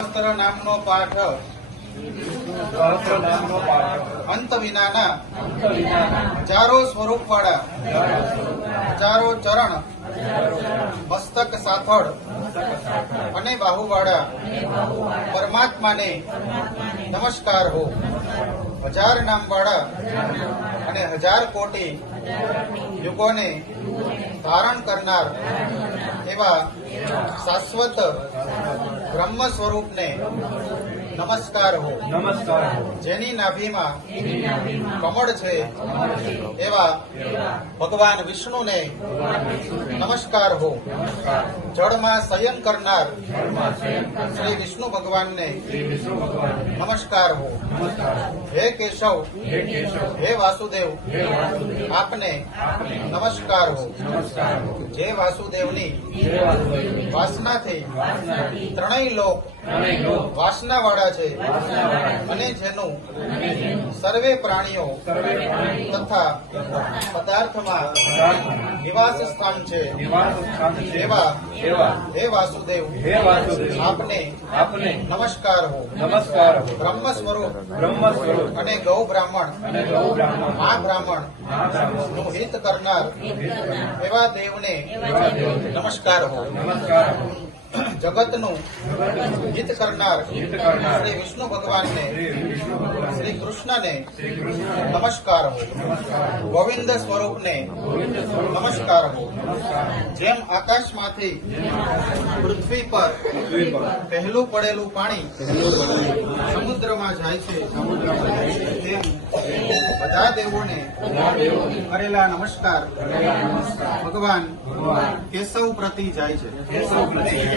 સહસ્ત્ર નામનો પાઠ અંત વિનાના હજારો સ્વરૂપવાળા હજારો ચરણ મસ્તક સાથળ અને બાહુવાળા પરમાત્માને નમસ્કાર હો। હજાર નામવાળા અને હજાર કોટી યુગોને ધારણ કરનાર એવા શાશ્વત બ્રહ્મ સ્વરૂપને નમસ્કાર હો। જેની નાભીમાં કમળ છે એવા ભગવાન વિષ્ણુને નમસ્કાર હો। જળમાં શયન કરનાર શ્રી વિષ્ણુ ભગવાનને નમસ્કાર હો। હે કેશવ હે વાસુદેવ આપને નમસ્કાર હો। જે વાસુદેવની વાસનાથી ત્રણેય લોક વાસનાવાળા છે અને જેનું સર્વે પ્રાણીઓ તથા પદાર્થમાં નિવાસ સ્થાન છે એવા હે વાસુદેવ આપને નમસ્કાર હો। બ્રહ્મ સ્વરૂપ અને ગૌ બ્રાહ્મણ આ બ્રાહ્મણ નું હિત કરનાર એવા દેવને નમસ્કાર હો। જગતનું હિત કરનાર શ્રી વિષ્ણુ ભગવાનને શ્રી કૃષ્ણને નમસ્કાર હો। ગોવિંદ સ્વરૂપને નમસ્કાર હો। જેમ આકાશમાંથી પૃથ્વી પર પહેલું પડેલું પાણી સમુદ્રમાં જાય છે તેમ બધા દેવોને કરેલા નમસ્કાર ભગવાન કેશવ પ્રતિ જાય છે।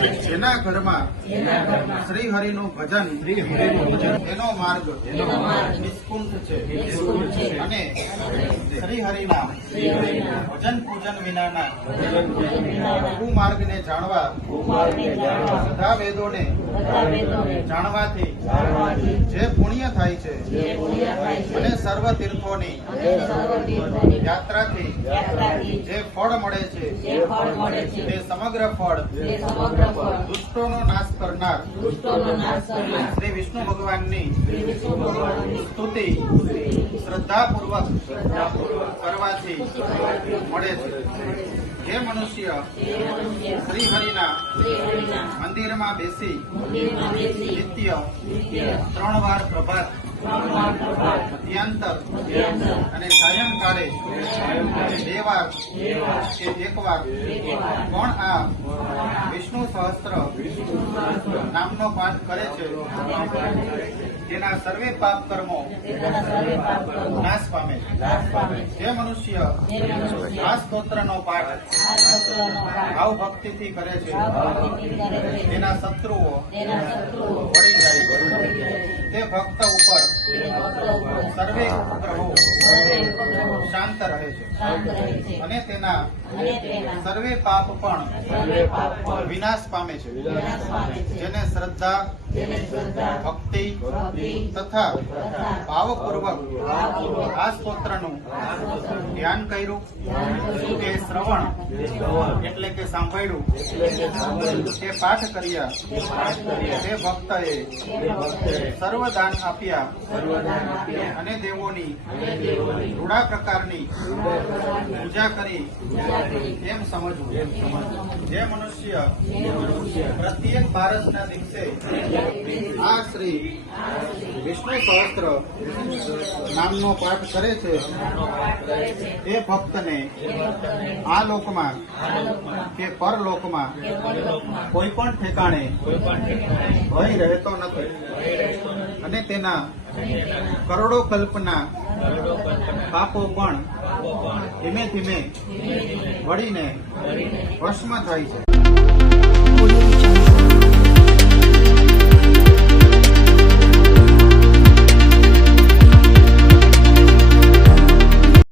જેના ઘરમાં શ્રી હરિનું ભજન એનો માર્ગ નિષ્કુંઠ છે અને શ્રી હરિના ભજન પૂજન વિનાના કુમાર્ગને જાણવા બધા વેદોને જાણવાથી જે પુણ્ય થાય છે અને સર્વ તીર્થોની યાત્રાથી જે ફળ મળે છે તે સમગ્ર ફળ દુષ્ટોનો નાશ કરનાર શ્રી વિષ્ણુ ભગવાનની સ્તુતિ શ્રદ્ધાપૂર્વક કરવાથી મળે છે। જે મનુષ્ય શ્રી હરિના મંદિરમાં બેસી નિત્ય 3 વાર પ્રભાત મધ્યાંતર અને સાયંકાળે 2 વાર કે 1 વાર પણ આ વિષ્ણુ સહસ્ત્ર નામનો પાઠ કરે છે તેના સર્વે પાપ કર્મો નાશ પામે છે। જે મનુષ્ય આ સ્તોત્રનો પાઠ ભાવ ભક્તિથી કરે છે તેના શત્રુઓ પડી જાય છે। તે ભક્ત ઉપર સર્વે ઉપગ્રહો શાંત રહે છે અને તેના સર્વે પાપ પણ વિનાશ પામે છે। જેને શ્રદ્ધા ભક્તિ તથા ભાવપૂર્વક આ સ્તોત્રનું ધ્યાન કર્યું કે શ્રવણ એટલે કે સાંભળ્યું તે પાઠ કર્યા તે ભક્તએ સર્વદાન આપ્યા અને દેવોની રૂડા પ્રકારની પૂજા કરી એમ સમજવું। જે મનુષ્ય પ્રત્યેક બારસના દિવસે આ શ્રી વિષ્ણુ સહસ્ત્ર નામનો પાઠ કરે છે તે ભક્તને આ લોકમાં કે પરલોકમાં કોઈ પણ ઠેકાણે ભય રહેતો નથી અને તેના કરોડો કલ્પના પાપો પણ ધીમે ધીમે વળીને ભસ્મ થાય છે।